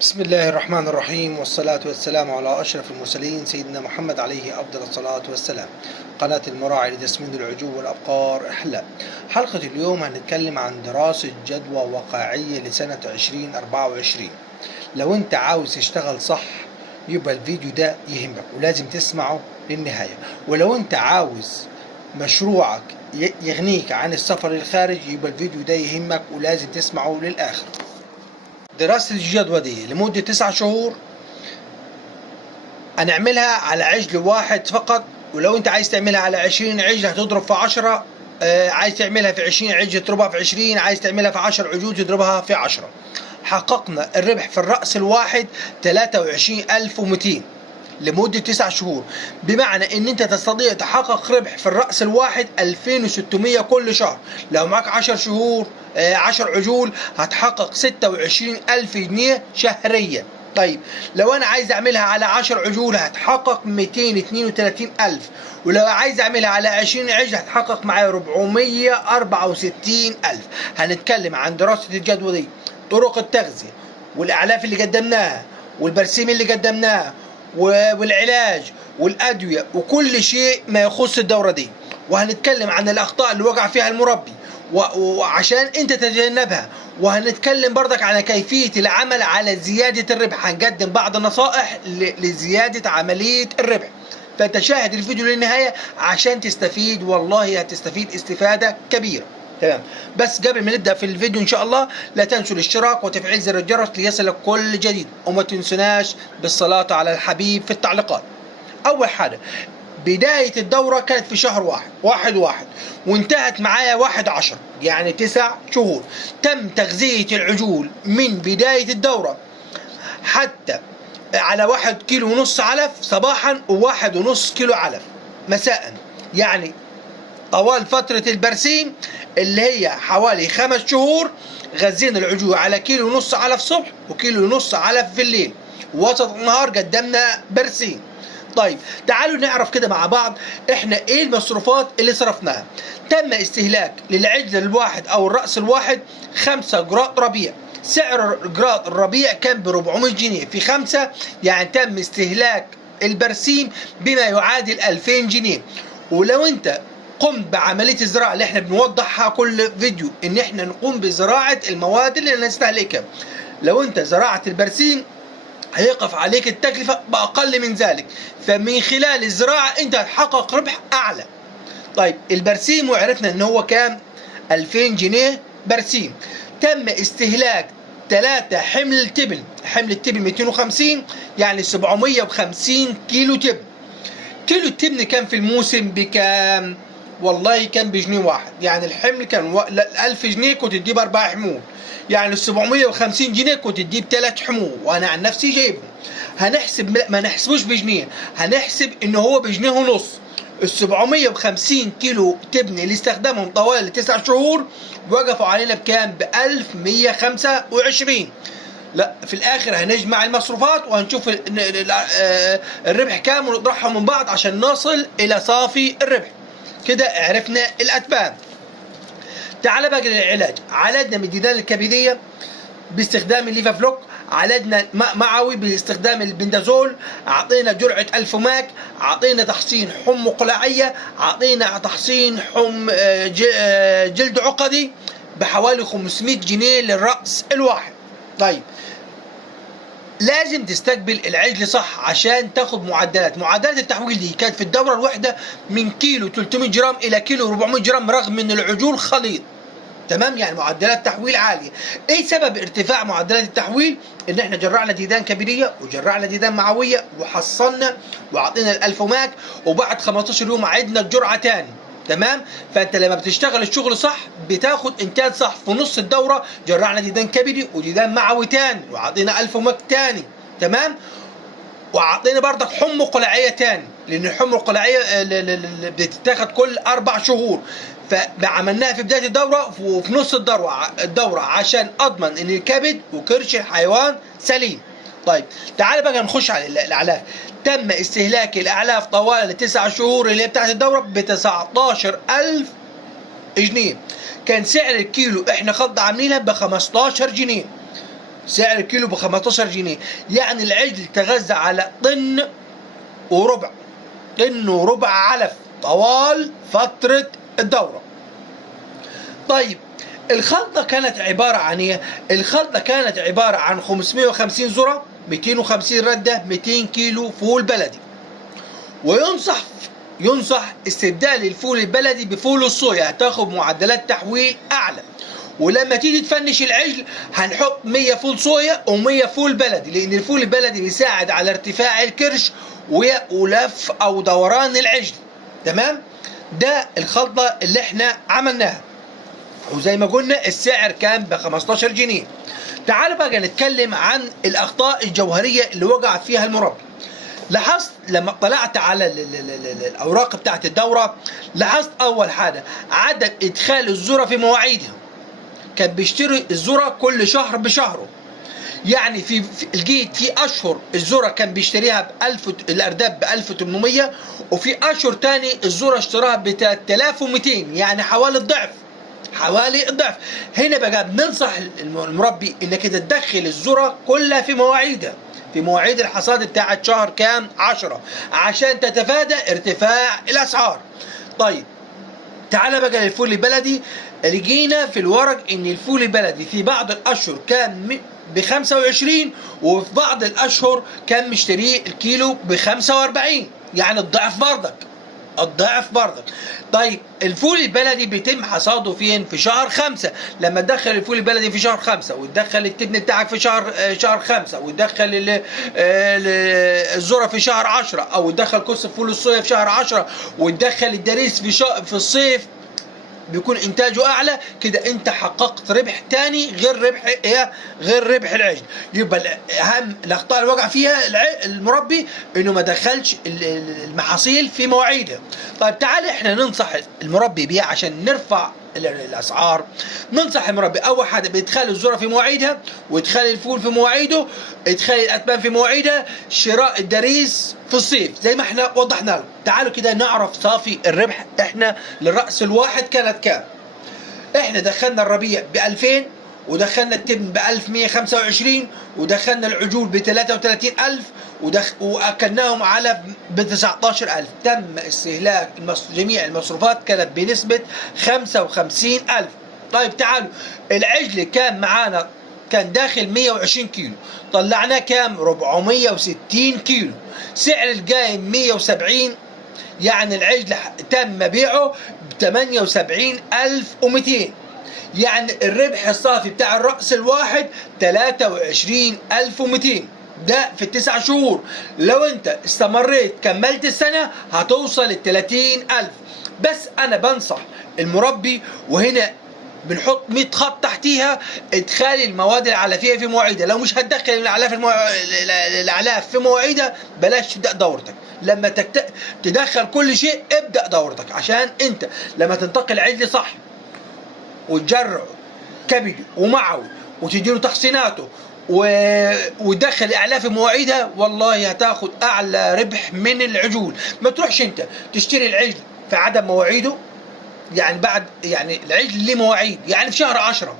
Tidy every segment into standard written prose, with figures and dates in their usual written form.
بسم الله الرحمن الرحيم، والصلاة والسلام على أشرف المرسلين سيدنا محمد عليه أفضل الصلاة والسلام. قناة المراعي لتسمين العجول والأبقار إحلى. حلقة اليوم هنتكلم عن دراسة جدوى واقعية لسنة 2024. لو أنت عاوز تشتغل صح يبقى الفيديو ده يهمك ولازم تسمعه للنهاية، ولو أنت عاوز مشروعك يغنيك عن السفر للخارج يبقى الفيديو ده يهمك ولازم تسمعه للآخر. دراسة الجدوى دي لمدة 9 شهور هنعملها على عجل واحد فقط، ولو انت عايز تعملها على 20 عجل هتضرب في 10. عايز تعملها في 20 عجل تضربها في 20، عايز تعملها في 10 عجول تضربها في 10. حققنا الربح في الرأس الواحد 23,200 لمدة 9 شهور، بمعنى ان انت تستطيع تحقق ربح في الرأس الواحد 2600 كل شهر. لو معك 10 شهور 10 عجول هتحقق 26,000 جنيه شهريا. طيب لو انا عايز اعملها على 10 عجول هتحقق 232,000، ولو عايز اعملها على 20 عجل هتحقق معايا 464,000. هنتكلم عن دراسة الجدوى دي، طرق التغذية والاعلاف اللي قدمناها والبرسيم اللي قدمناه والعلاج والأدوية وكل شيء ما يخص الدورة دي، وهنتكلم عن الأخطاء اللي وقع فيها المربي وعشان انت تتجنبها، وهنتكلم برضك على كيفية العمل على زيادة الربح. هنقدم بعض النصائح لزيادة عملية الربح، فانت شاهد الفيديو للنهاية عشان تستفيد، والله هتستفيد استفادة كبيرة. تمام، بس قبل ما نبدأ في الفيديو إن شاء الله لا تنسوا الاشتراك وتفعيل زر الجرس ليصلك كل جديد، وما تنسوناش بالصلاة على الحبيب في التعليقات. أول حاجة، بداية الدورة كانت في شهر واحد وانتهت معايا 11، يعني 9 شهور. تم تغذية العجول من بداية الدورة حتى على 1.5 كيلو علف صباحا و1.5 كيلو علف مساء، يعني طوال فترة البرسيم اللي هي حوالي 5 شهور غذينا العجول على 1.5 كيلو علف صبح و1.5 كيلو علف في الليل، وسط النهار قدمنا برسيم. طيب تعالوا نعرف كده مع بعض احنا ايه المصروفات اللي صرفناها. تم استهلاك للعجل الواحد او الرأس الواحد 5 جراط ربيع. سعر جراط الربيع كان ب 400 جنيه في 5، يعني تم استهلاك البرسيم بما يعادل 2000 جنيه. ولو انت قم بعملية الزراعة اللي احنا بنوضحها كل فيديو، ان احنا نقوم بزراعة المواد اللي نستهلكها. لو انت زراعة البرسيم هيقف عليك التكلفة بأقل من ذلك، فمن خلال الزراعة انت هتحقق ربح اعلى. طيب البرسيم وعرفنا ان هو كام؟ 2000 جنيه برسيم. تم استهلاك 3 حمل تبن، حمل التبن 250، يعني 750 كيلو تبن. كيلو التبن كان في الموسم بكام؟ والله كان بجنيه واحد، يعني الحمل كان 1000 جنيه كنت تجيب 4 حمول، يعني 750 جنيه كنت تجيب 3 حمول، وانا عن نفسي جايبهم. هنحسب، ما نحسبوش بجنيه، هنحسب ان هو بجنيه ونص. ال 750 كيلو تبن اللي استخدمهم طوال 9 شهور وقفوا علينا بكام؟ ب 1125. لا في الاخر هنجمع المصروفات وهنشوف الربح كام ونطرحها من بعض عشان نصل الى صافي الربح. كده عرفنا الاتباع. تعال بقى للعلاج. عالجنا من الديدان الكبديه باستخدام الليفافلوك، عالجنا معوي باستخدام البندازول، اعطينا جرعه الفوماك، اعطينا تحصين حم قلاعيه، اعطينا تحصين حم جلد عقدي بحوالي 500 جنيه للراس الواحد. طيب لازم تستقبل العجل صح عشان تاخد معدلات التحويل دي كانت في الدورة الواحدة من كيلو 300 جرام إلى كيلو 400 جرام، رغم من العجول خليط. تمام، يعني معدلات تحويل عالية. ايه سبب ارتفاع معدلات التحويل؟ ان احنا جرعنا ديدان كبدية وجرعنا ديدان معوية وحصلنا وعطينا الالفوماك، وبعد 15 يوم عدنا الجرعة تاني. تمام، فانت لما بتشتغل الشغل صح بتاخد انتاج صح. في نص الدوره جرعنا ديدان كبدي وديدان معوي تاني وعطينا الفوماك تاني. تمام، وعطينا برضك حمى قلاعيه تاني، لان الحمى القلاعيه بتتاخد كل 4 شهور، فعملناها في بدايه الدوره وفي نص الدوره عشان اضمن ان الكبد وكرش الحيوان سليم. طيب تعال بقى نخش على الاعلاف. تم استهلاك الاعلاف طوال 9 شهور اللي هي بتاعت الدوره ب 19,000 جنيه. كان سعر الكيلو احنا خض عاملينها ب 15 جنيه. سعر الكيلو ب 15 جنيه. يعني العجل تغذى على طن وربع، طن وربع علف طوال فترة الدورة. طيب الخلطة كانت عبارة عن ايه؟ الخلطة كانت عبارة عن 550 ذرة، 250 ردة، 200 كيلو فول بلدي. وينصح استبدال الفول البلدي بفول الصويا، هتاخد معدلات تحويل اعلى. ولما تيجي تفنش العجل هنحط 100 فول صويا و100 فول بلدي، لان الفول البلدي بيساعد على ارتفاع الكرش ولف او دوران العجل. تمام؟ ده الخلطة اللي احنا عملناها، وزي ما قلنا السعر كان ب 15 جنيه. تعالوا بقى نتكلم عن الاخطاء الجوهرية اللي وقع فيها المربي. لاحظت لما طلعت على الاوراق بتاعت الدورة، لاحظت اول حاجة عدم ادخال الذرة في مواعيدها. كان بيشتري الذرة كل شهر بشهره. يعني لقيت في اشهر الذرة كان بيشتريها ب 1000، الارداب ب 1800، وفي اشهر تاني الذرة اشتراها ب 3200، يعني حوالي الضعف، حوالي الضعف. هنا بقى بننصح المربي انك تدخل الذرة كلها في مواعيدها، في مواعيد الحصاد بتاعت شهر كام 10، عشان تتفادى ارتفاع الاسعار. طيب تعال بقى للفول البلدي. لقينا في الورق ان الفول البلدي في بعض الاشهر كان ب 25، وفي بعض الاشهر كان مشتريه الكيلو ب 45، يعني الضعف برضك، الضعف برضك. طيب الفول البلدي بيتم حصاده فين؟ في شهر 5. لما تدخل الفول البلدي في شهر 5 وتدخل التبن بتاعك في شهر 5 وتدخل الذرة في شهر 10، او تدخل كوس فول الصويا في شهر 10 وتدخل الدريس في الصيف، بيكون انتاجه اعلى. كده انت حققت ربح تاني غير ربح ايه؟ غير ربح العجل. يبقى اهم الاخطاء اللي وقع فيها المربي انه ما دخلش المحاصيل في مواعيدها. طيب تعال احنا ننصح المربي بيها عشان نرفع الاسعار. ننصح المربي اول حاجه بادخال الذره في مواعيدها، وادخال الفول في مواعيده، ادخال الاتبان في مواعيدها، شراء الدريس في الصيف زي ما احنا وضحنا له. تعالوا كده نعرف صافي الربح احنا للراس الواحد كانت كام. احنا دخلنا الربيع ب 2000، ودخلنا التبن ب 1125، ودخلنا العجول ب 33000، واكلناهم على ب 19000. تم استهلاك جميع المصروفات كانت بنسبة 55,000. طيب تعالوا العجل كان معانا كان داخل 120 كيلو، طلعناه كام؟ 460 كيلو. سعر القايم 170، يعني العجل تم بيعه ب 78,200. يعني الربح الصافي بتاع الرأس الواحد 23,200. ده في ال9 شهور. لو انت استمريت كملت السنة هتوصل ال30,000. بس انا بنصح المربي، وهنا بنحط 100 خط تحتيها، ادخال المواد العلفية في مواعيدها. لو مش هتدخل الاعلاف في مواعيدها بلاش تبدأ دورتك. لما تدخل كل شيء ابدأ دورتك، عشان انت لما تنتقل عجل صح وتجرعه كبدي ومعوي وتديله تحصيناته وتدخل الاعلاف في مواعيدها، والله هتاخد اعلى ربح من العجول. ما تروحش انت تشتري العجل في عدم مواعيده. يعني بعد يعني العجل ليه مواعيد، يعني في شهر 10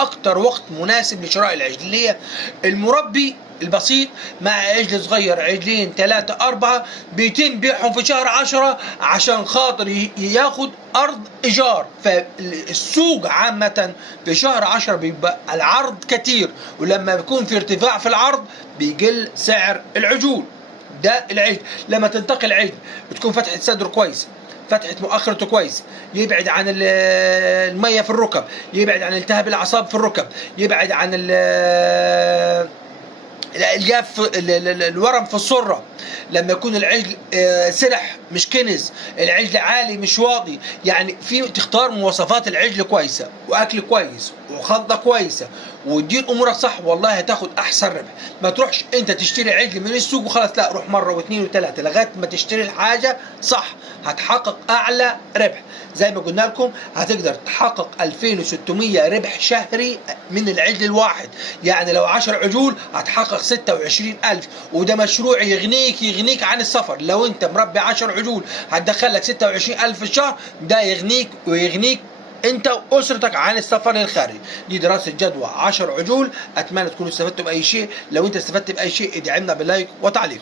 اكتر وقت مناسب لشراء العجل، اللي هي المربي البسيط مع عجل صغير، عجلين 3 4 بيتم بيعهم في شهر 10 عشان خاطر ياخد ارض ايجار. فالسوق عامة في شهر 10 بيبقى العرض كتير، ولما بيكون في ارتفاع في العرض بيقل سعر العجول. ده العجل. لما تنتقل عجل بتكون فتحة صدره كويس، فتحة مؤخرته كويس، يبعد عن المية في الركب، يبعد عن التهاب الأعصاب في الركب، يبعد عن الالياف الورم في السرة. لما يكون العجل سرح مش كنز، العجل عالي مش واطي، يعني في تختار مواصفات العجل كويسة، واكل كويس، وخلطة كويسة، وتدير امورك صح، والله هتاخد احسن ربح. ما تروحش انت تشتري عجل من السوق وخلاص، لا، روح مرة واثنين وثلاثة لغاية ما تشتري الحاجة صح، هتحقق اعلى ربح. زي ما قلنا لكم هتقدر تحقق 2600 ربح شهري من العجل الواحد. يعني لو 10 عجول هتحقق 26,000، وده مشروع يغنيك عن السفر. لو انت مربي 10 عجول هتدخل لك 26,000 في الشهر، ده يغنيك ويغنيك انت واسرتك عن السفر للخارج. دي دراسه جدوى 10 عجول. اتمنى تكونوا استفدتوا باي شيء. لو انت استفدت باي شيء ادعمنا باللايك وتعليق.